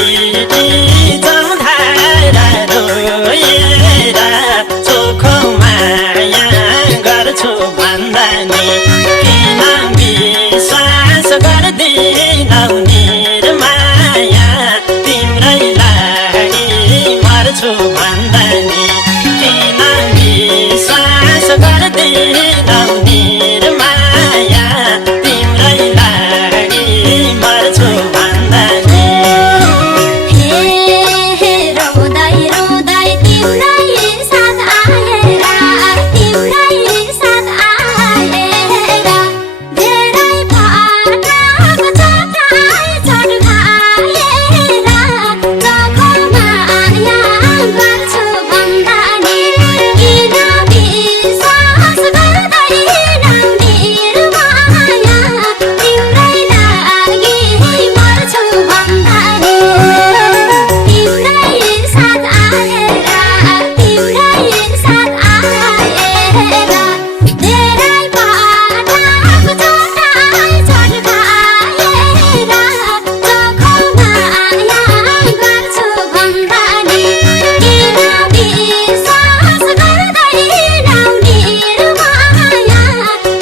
केटी चौधारा रोएर चोखो माया गर्छु भन्दा नि किन विश्वास गर्दिनौ निर्माया तिम्रै लागि मर्छु भन्दा नि किन विश्वास गर्दिनौ निर्माया तिम्रै लागि मर्छु भन्दा नि हे रोँदै रोँदै तिम्रै साथ आएर तिम्रै साथ आएर धेरै पटक चटाई चढ खाएर चोखो माया गर्छु भन्दा नि किन विश्वास गर्दैनौ निर्माया तिम्रै लागि मर्छु भन्दा नि तिम्रै साथ आएर तिम्रै साथ आएर धेरै पटक चटाई चढ खाएर चोखो माया गर्छु भन्दा नि किन विश्वास गर्दैनौ निर्माया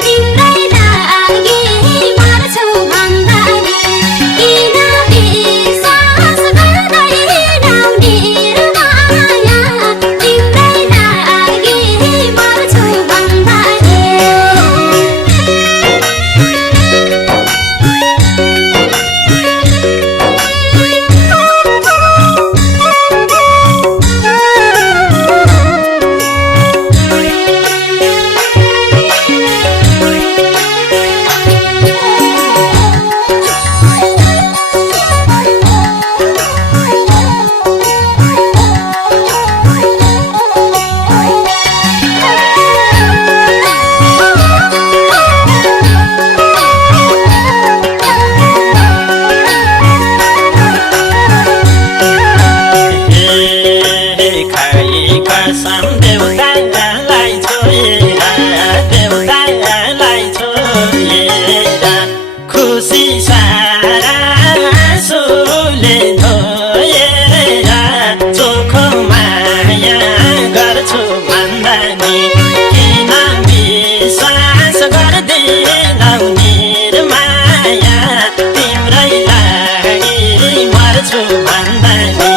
तिम्रै लागि मर्छु भन्दा नि किन विश्वास गर्दैनौ निर्माया तिम्रै लागि मर्छु भन्दा नि खाई कसम देउतालाई छोएर देउतालाई छोएर खुसी सारा आँसुले धोएर चोखो माया गर्छु भन्दा नि किन विश्वास गर्दिनौ निर्माया तिम्रै लागि मर्छु भन्दा नि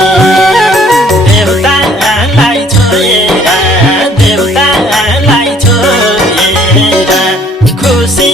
देउतालाई छोएर खुसी